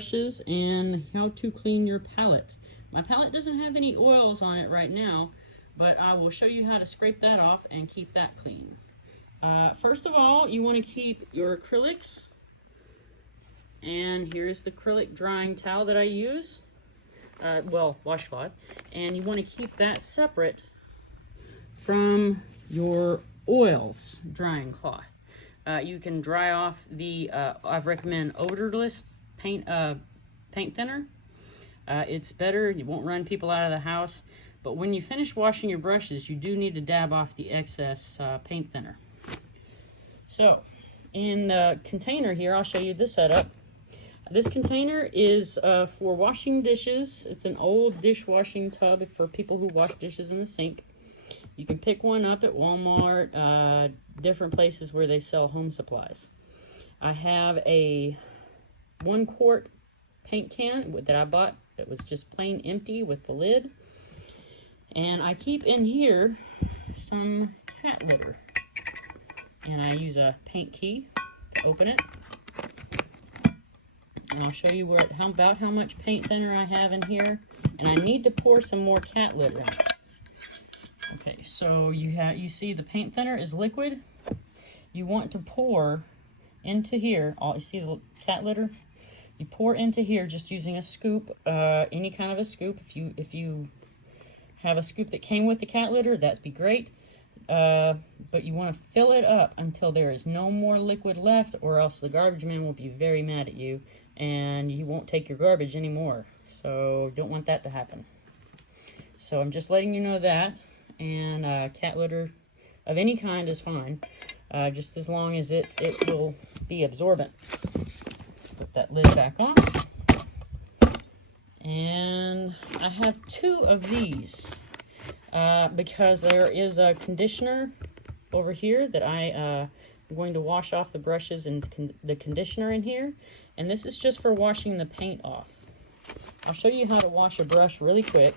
brushes and how to clean your palette. My palette doesn't have any oils on it right now, but I will show you how to scrape that off and keep that clean. First of all, you want to keep your acrylics, and here's the acrylic drying towel that I use, well, washcloth, and you want to keep that separate from your oils drying cloth. You can dry off the, I recommend odorless paint thinner. It's better, you won't run people out of the house, but when you finish washing your brushes, you do need to dab off the excess paint thinner. So, in the container here, I'll show you the setup. This container is for washing dishes. It's an old dishwashing tub for people who wash dishes in the sink. You can pick one up at Walmart, different places where they sell home supplies. I have a 1 quart paint can that I bought that was just plain empty with the lid. And I keep in here some cat litter. And I use a paint key to open it. And I'll show you about how much paint thinner I have in here. And I need to pour some more cat litter in it. Okay, so you see the paint thinner is liquid. You want to pour into here. You see the cat litter? You pour into here just using a scoop, any kind of a scoop. If you have a scoop that came with the cat litter, that'd be great. But you want to fill it up until there is no more liquid left, or else the garbage man will be very mad at you and you won't take your garbage anymore. So don't want that to happen. So I'm just letting you know that. And cat litter of any kind is fine, just as long as it will be absorbent. Put that lid back on. And I have 2 of these because there is a conditioner over here that I am going to wash off the brushes and the conditioner in here. And this is just for washing the paint off. I'll show you how to wash a brush really quick.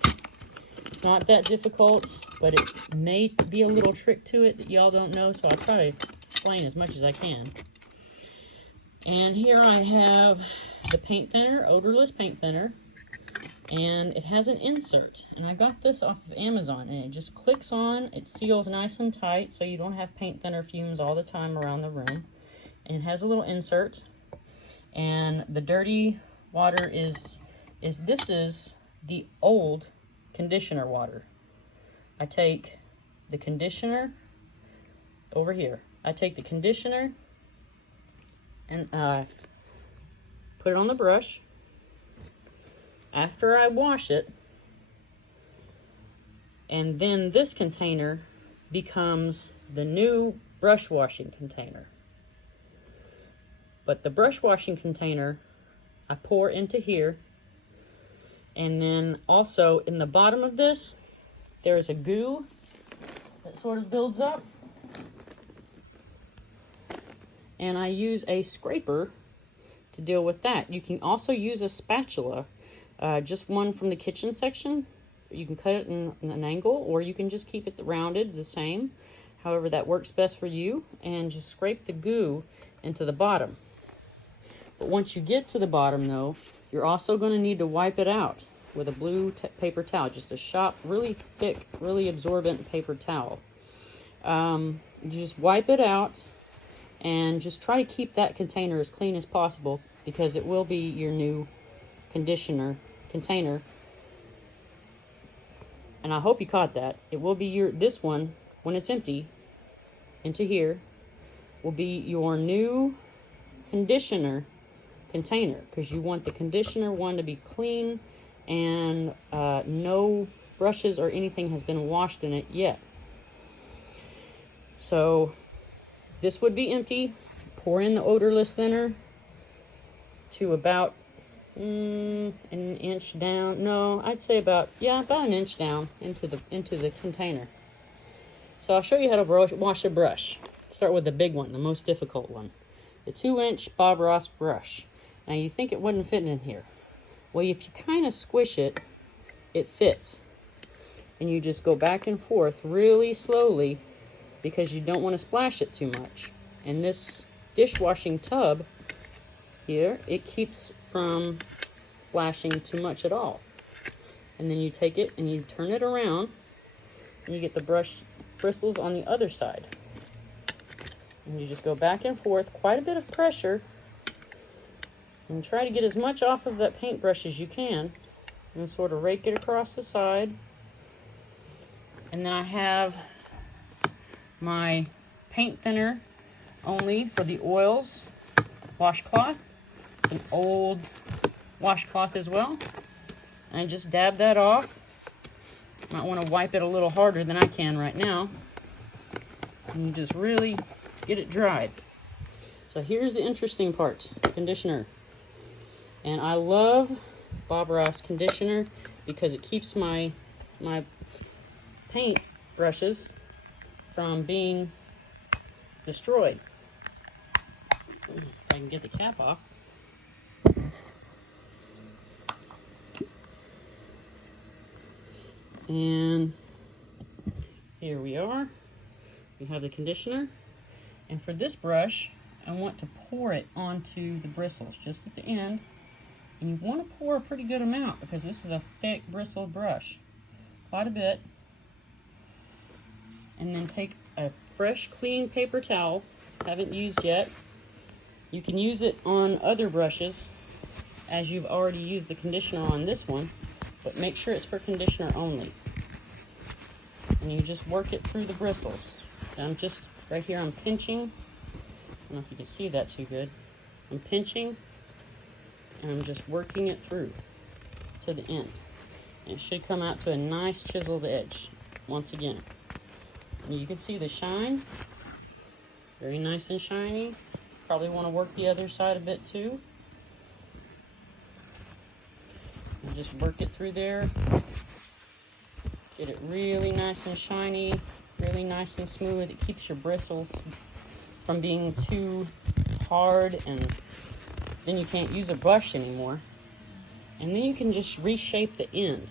It's not that difficult, but it may be a little trick to it that y'all don't know, so I'll try to explain as much as I can. And here I have the paint thinner, odorless paint thinner, and it has an insert. And I got this off of Amazon, and it just clicks on, it seals nice and tight, so you don't have paint thinner fumes all the time around the room. And it has a little insert, and the dirty water is the old conditioner water. I take the conditioner over here. I take the conditioner and put it on the brush. After I wash it, and then this container becomes the new brush washing container. But the brush washing container I pour into here. And then also in the bottom of this, there's a goo that sort of builds up. And I use a scraper to deal with that. You can also use a spatula, just one from the kitchen section. You can cut it in an angle, or you can just keep it rounded the same. However that works best for you. And just scrape the goo into the bottom. But once you get to the bottom though, you're also going to need to wipe it out with a blue paper towel, just a shop, really thick, really absorbent paper towel. You just wipe it out and just try to keep that container as clean as possible, because it will be your new conditioner container. And I hope you caught that. It will be this one, when it's empty, into here, will be your new conditioner container, because you want the conditioner one to be clean and no brushes or anything has been washed in it yet. So this would be empty. Pour in the odorless thinner to about an inch down. No, I'd say about an inch down into the container. So I'll show you how to wash a brush. Start with the big one, the most difficult one, the 2-inch Bob Ross brush. Now you think it wouldn't fit in here. Well, if you kind of squish it, it fits. And you just go back and forth really slowly, because you don't want to splash it too much. And this dishwashing tub here, it keeps from splashing too much at all. And then you take it and you turn it around and you get the brush bristles on the other side. And you just go back and forth, quite a bit of pressure, and try to get as much off of that paintbrush as you can, and sort of rake it across the side. And then I have my paint thinner only for the oils washcloth. It's an old washcloth as well. And I just dab that off. Might want to wipe it a little harder than I can right now. And you just really get it dried. So here's the interesting part, conditioner. And I love Bob Ross conditioner because it keeps my paint brushes from being destroyed. If I can get the cap off. And here we are. We have the conditioner. And for this brush, I want to pour it onto the bristles just at the end. And you want to pour a pretty good amount because this is a thick bristled brush. Quite a bit. And then take a fresh, clean paper towel, haven't used yet. You can use it on other brushes as you've already used the conditioner on this one, but make sure it's for conditioner only. And you just work it through the bristles. And I'm just, right here I'm pinching. I don't know if you can see that too good. I'm pinching and I'm just working it through to the end. And it should come out to a nice chiseled edge once again. And you can see the shine, very nice and shiny. Probably want to work the other side a bit too. And just work it through there. Get it really nice and shiny, really nice and smooth. It keeps your bristles from being too hard, and then you can't use a brush anymore. And then you can just reshape the end,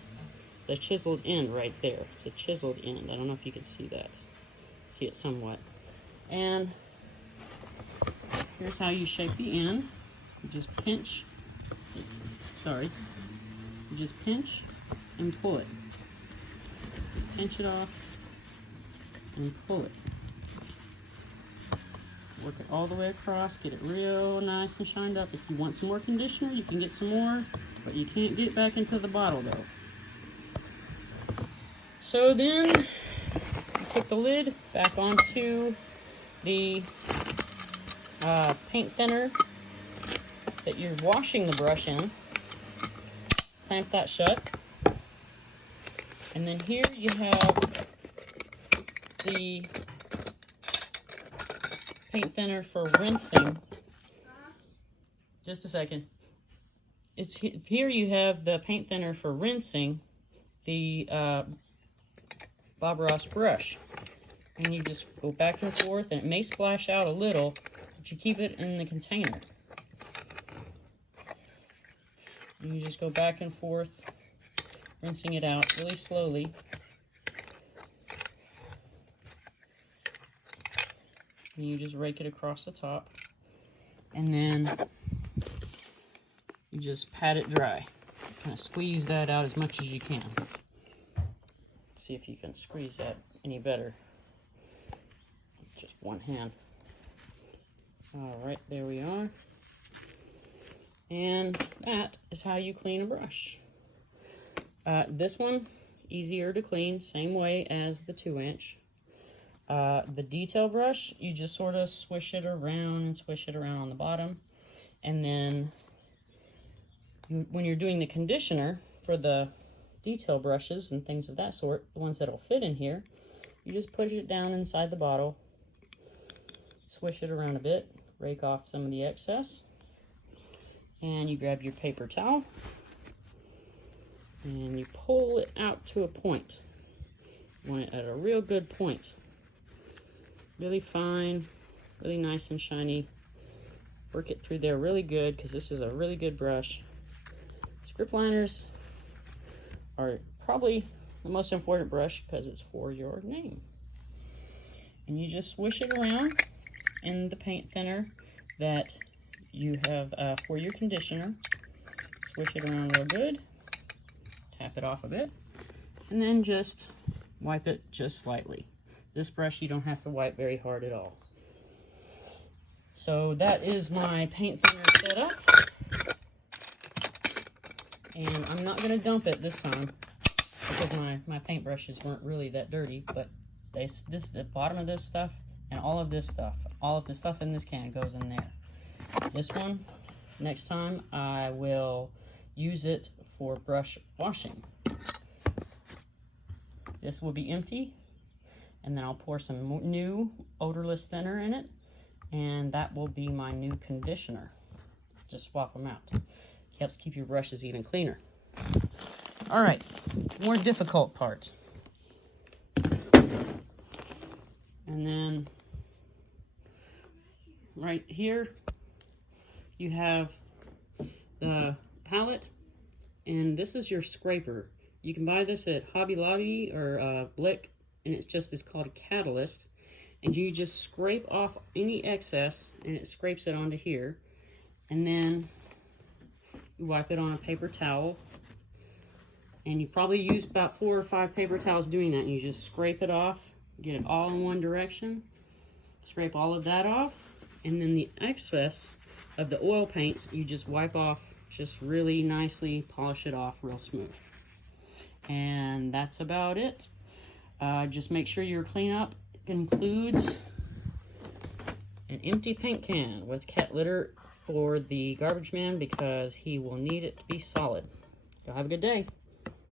the chiseled end right there. It's a chiseled end. I don't know if you can see that. See it somewhat. And here's how you shape the end. You just pinch, you just pinch and pull it. Just pinch it off and pull it. Work it all the way across, get it real nice and shined up. If you want some more conditioner, you can get some more, but you can't get it back into the bottle though. So then, you put the lid back onto the paint thinner that you're washing the brush in. Clamp that shut. And then here you have the paint thinner for rinsing. Just a second. It's here you have the paint thinner for rinsing the Bob Ross brush. And you just go back and forth, and it may splash out a little, but you keep it in the container. And you just go back and forth, rinsing it out really slowly. And you just rake it across the top. And then you just pat it dry. Kind of squeeze that out as much as you can. See if you can squeeze that any better. Just one hand. All right, there we are. And that is how you clean a brush. This one, easier to clean, same way as the 2-inch. The detail brush, you just sort of swish it around and swish it around on the bottom. And then when you're doing the conditioner for the detail brushes and things of that sort, the ones that'll fit in here, you just push it down inside the bottle, swish it around a bit, rake off some of the excess, and you grab your paper towel and you pull it out to a point. You want it at a real good point. Really fine, really nice and shiny. Work it through there really good because this is a really good brush. Script liners are probably the most important brush because it's for your name. And you just swish it around in the paint thinner that you have for your conditioner. Swish it around real good. Tap it off a bit. And then just wipe it just slightly. This brush you don't have to wipe very hard at all. So that is my paint thinner set up. And I'm not going to dump it this time because my paint brushes weren't really that dirty, but the bottom of this stuff and all of the stuff in this can goes in there. This one, next time I will use it for brush washing. This will be empty, and then I'll pour some new odorless thinner in it, and that will be my new conditioner. Just swap them out. Helps keep your brushes even cleaner. All right, more difficult part. And then right here, you have the palette, and this is your scraper. You can buy this at Hobby Lobby or Blick, and it's called a Catalyst. And you just scrape off any excess, and it scrapes it onto here. And then you wipe it on a paper towel. And you probably use about 4 or 5 paper towels doing that. And you just scrape it off, get it all in one direction. Scrape all of that off. And then the excess of the oil paints, you just wipe off, just really nicely polish it off real smooth. And that's about it. Just make sure your cleanup includes an empty paint can with cat litter for the garbage man because he will need it to be solid. Y'all have a good day.